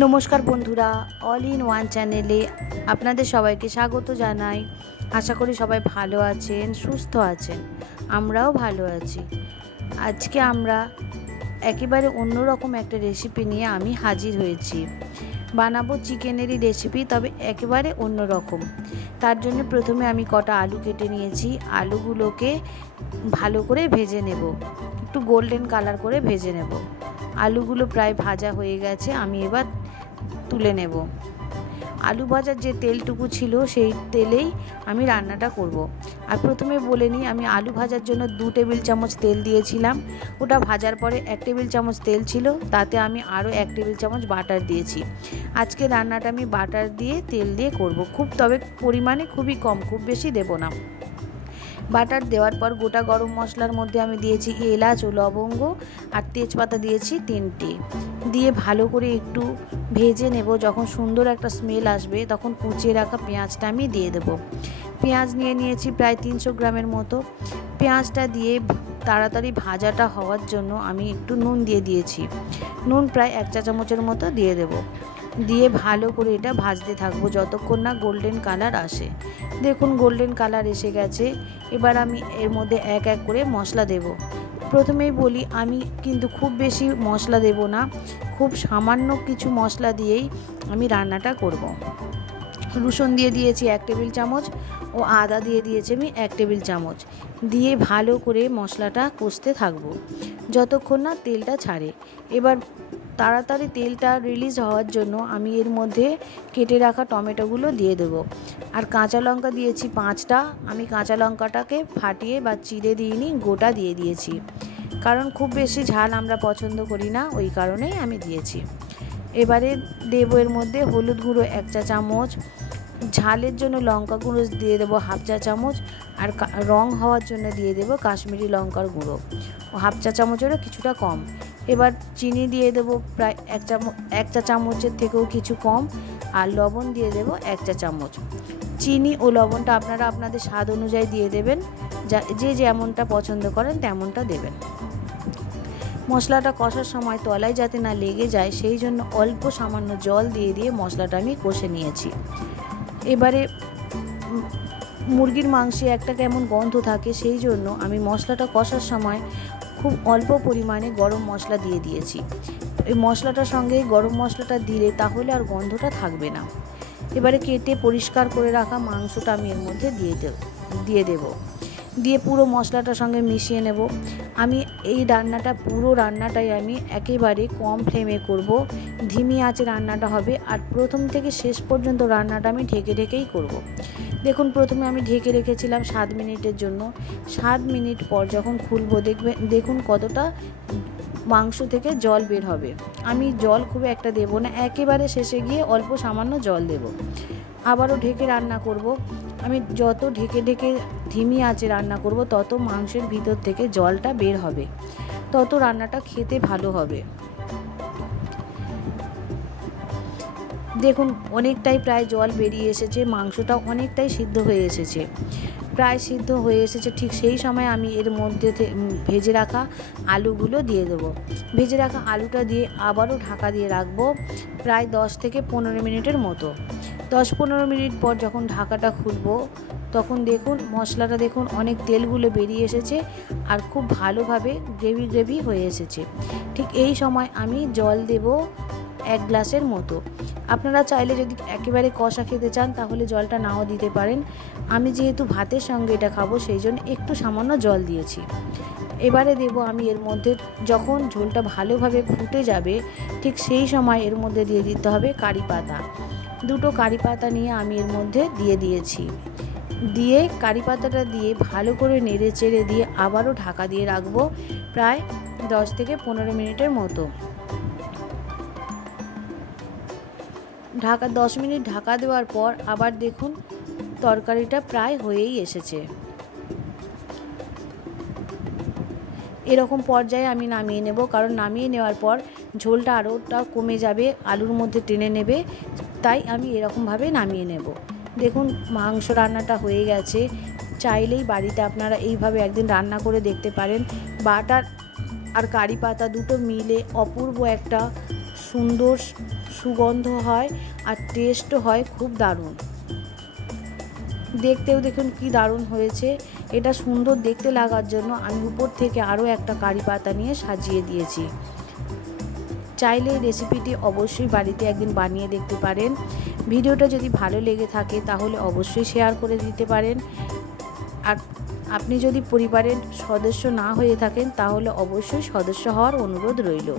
নমস্কার বন্ধুরা, all in one চ্যানেলে আপনাদের সবাইকে স্বাগত জানাই। আশা করি সবাই ভালো আছেন, সুস্থ আছেন। আমরাও ভালো আছি। আজকে আমরা একেবারে অন্যরকম একটা রেসিপি নিয়ে আমি হাজির হয়েছি। বানাবো চিকেনেরই রেসিপি, তবে একেবারে অন্যরকম। তার জন্য প্রথমে আমি কটা আলু কেটে নিয়েছি। আলুগুলোকে ভালো করে ভেজে নেব, একটু গোল্ডেন কালার করে ভেজে নেব। আলুগুলো প্রায় ভাজা হয়ে গেছে, আমি এবার তুলে নেব। আলু ভাজার যে তেলটুকু ছিল সেই তেলেই আমি রান্নাটা করব। আর প্রথমে বলে নিই, আমি আলু ভাজার জন্য 2 টেবিল চামচ তেল দিয়েছিলাম। ওটা ভাজার পরে 1 টেবিল চামচ তেল ছিল, তাতে আমি আরও 1 টেবিল চামচ বাটার দিয়েছি। আজকে রান্নাটা আমি বাটার দিয়ে তেল দিয়ে করব, তবে পরিমাণে খুবই কম, খুব বেশি দেব না। বাটার দেওয়ার পর গোটা গরম মশলার মধ্যে আমি দিয়েছি এলাচ ও লবঙ্গ, আর তেজপাতা দিয়েছি 3টে। দিয়ে ভালো করে একটু ভেজে নেব। যখন সুন্দর একটা স্মেল আসবে তখন কুচিয়ে রাখা পেঁয়াজটা আমি দিয়ে দেব। পেঁয়াজ নিয়ে নিয়েছি প্রায় 300 গ্রামের মতো। পেঁয়াজটা দিয়ে তাড়াতাড়ি ভাজাটা হওয়ার জন্য আমি একটু নুন দিয়ে দিয়েছি। নুন প্রায় 1 চা চামচের মতো দিয়ে দেব। দিয়ে ভালো করে এটা ভাজতে থাকবো যতক্ষণ না গোল্ডেন কালার আসে। দেখুন গোল্ডেন কালার এসে গেছে। এবার আমি এর মধ্যে এক এক করে মশলা দেব। প্রথমেই বলি, আমি কিন্তু খুব বেশি মশলা দেব না, খুব সামান্য কিছু মশলা দিয়েই আমি রান্নাটা করব। রসুন দিয়ে দিয়েছি 1 টেবিল চামচ ও আদা দিয়ে দিয়েছি আমি 1 টেবিল চামচ। দিয়ে ভালো করে মশলাটা কষতে থাকবো যতক্ষণ না তেলটা ছাড়ে। এবার তাড়াতাড়ি তেলটা রিলিজ হওয়ার জন্য আমি এর মধ্যে কেটে রাখা টমেটোগুলো দিয়ে দেবো। আর কাঁচা লঙ্কা দিয়েছি 5টা। আমি কাঁচা লঙ্কাটাকে ফাটিয়ে বা চিড়ে দিইনি, গোটা দিয়ে দিয়েছি, কারণ খুব বেশি ঝাল আমরা পছন্দ করি না, ওই কারণেই আমি দিয়েছি। এবারে দেবো এর মধ্যে হলুদ গুঁড়ো 1 চা চামচ, ঝালের জন্য লঙ্কা গুঁড়ো দিয়ে দেবো 1/2 চা চামচ, আর রং হওয়ার জন্য দিয়ে দেবো কাশ্মীরি লঙ্কার গুঁড়ো 1/2 চা চামচেরও কিছুটা কম। এবার চিনি দিয়ে দেবো প্রায় 1 চা চামচের থেকেও কিছু কম, আর লবণ দিয়ে দেবো 1 চা চামচ। চিনি ও লবণটা আপনারা আপনাদের স্বাদ অনুযায়ী দিয়ে দেবেন, যে যেমনটা পছন্দ করেন তেমনটা দেবেন। মশলাটা কষার সময় তলায় যাতে না লেগে যায় সেই জন্য অল্প সামান্য জল দিয়ে দিয়ে মশলাটা আমি কষে নিয়েছি। এবারে মুরগির মাংসে একটা কেমন গন্ধ থাকে, সেই জন্য আমি মশলাটা কষার সময় খুব অল্প পরিমাণে গরম মশলা দিয়ে দিয়েছি। এই মশলাটার সঙ্গে গরম মশলাটা দিলে তাহলে আর গন্ধটা থাকবে না। এবারে কেটে পরিষ্কার করে রাখা মাংসটা আমি এর মধ্যে দিয়ে দেব। দিয়ে পুরো মশলাটার সঙ্গে মিশিয়ে নেব। আমি এই পুরো রান্নাটাই আমি একেবারে কম ফ্লেমে করব, ধিমি আঁচে রান্নাটা হবে। আর প্রথম থেকে শেষ পর্যন্ত রান্নাটা আমি ঢেকে ঢেকেই করব। দেখুন প্রথমে আমি ঢেকে রেখেছিলাম 7 মিনিটের জন্য। 7 মিনিট পর যখন খুলবো দেখুন কতটা মাংস থেকে জল বের হবে। আমি জল খুব একটা দেব না, একেবারে শেষে গিয়ে অল্প সামান্য জল দেব। আবারও ঢেকে রান্না করব। আমি যত ঢেকে ঢেকে ধিমি আঁচে রান্না করব তত মাংসের ভিতর থেকে জলটা বের হবে, তত রান্নাটা খেতে ভালো হবে। দেখুন অনেকটাই প্রায় জল বেরিয়ে এসেছে, মাংসটা অনেকটাই সিদ্ধ হয়ে এসেছে, প্রায় সিদ্ধ হয়ে এসেছে। ঠিক সেই সময় আমি এর মধ্যে ভেজে রাখা আলুগুলো দিয়ে দেবো। ভেজে রাখা আলুটা দিয়ে আবারও ঢাকা দিয়ে রাখবো প্রায় 10 থেকে 15 মিনিটের মতো। 10-15 মিনিট পর যখন ঢাকাটা খুলবো তখন দেখুন মশলাটা দেখুন অনেক তেলগুলো বেরিয়ে এসেছে আর খুব ভালোভাবে গ্রেভি হয়ে এসেছে। ঠিক এই সময় আমি জল দেব 1 গ্লাসের মতো। আপনারা চাইলে যদি একেবারে কষা খেতে চান তাহলে জলটা নাও দিতে পারেন। আমি যেহেতু ভাতের সঙ্গে এটা খাবো সেই জন্য একটু সামান্য জল দিয়েছি। এবারে দেব আমি এর মধ্যে, যখন ঝোলটা ভালোভাবে ফুটে যাবে ঠিক সেই সময় এর মধ্যে দিয়ে দিতে হবে কারি পাতা। 2টো কারি পাতা নিয়ে আমি এর মধ্যে দিয়ে দিয়েছি। দিয়ে কারি পাতাটা দিয়ে ভালো করে নেড়ে চেড়ে দিয়ে আবারও ঢাকা দিয়ে রাখবো প্রায় 10 থেকে 15 মিনিটের মতো। 10 মিনিট ঢাকা দেওয়ার পর আবার দেখুন তরকারিটা প্রায় হয়েই এসেছে। এরকম পর্যায়ে আমি নামিয়ে নেব, কারণ নামিয়ে নেওয়ার পর ঝোলটা আরোটা কমে যাবে, আলুর মধ্যে টেনে নেবে, তাই আমি এরকমভাবে নামিয়ে নেব। দেখুন মাংস রান্নাটা হয়ে গেছে। চাইলেই বাড়িতে আপনারা এইভাবে একদিন রান্না করে দেখতে পারেন। বাটার আর কারি পাতা দুটো মিলে অপূর্ব একটা সুন্দর সুগন্ধ হয় আর টেস্টও হয় খুব দারুণ। দেখতেও দেখুন কি দারুণ হয়েছে। এটা সুন্দর দেখতে লাগার জন্য আমি উপর থেকে আরও একটা কারি পাতা নিয়ে সাজিয়ে দিয়েছি। চাইলে এই রেসিপিটি অবশ্যই বাড়িতে একদিন বানিয়ে দেখতে পারেন। ভিডিওটা যদি ভালো লেগে থাকে তাহলে অবশ্যই শেয়ার করে দিতে পারেন। আর আপনি যদি পরিবারের সদস্য না হয়ে থাকেন তাহলে অবশ্যই সদস্য হওয়ার অনুরোধ রইল।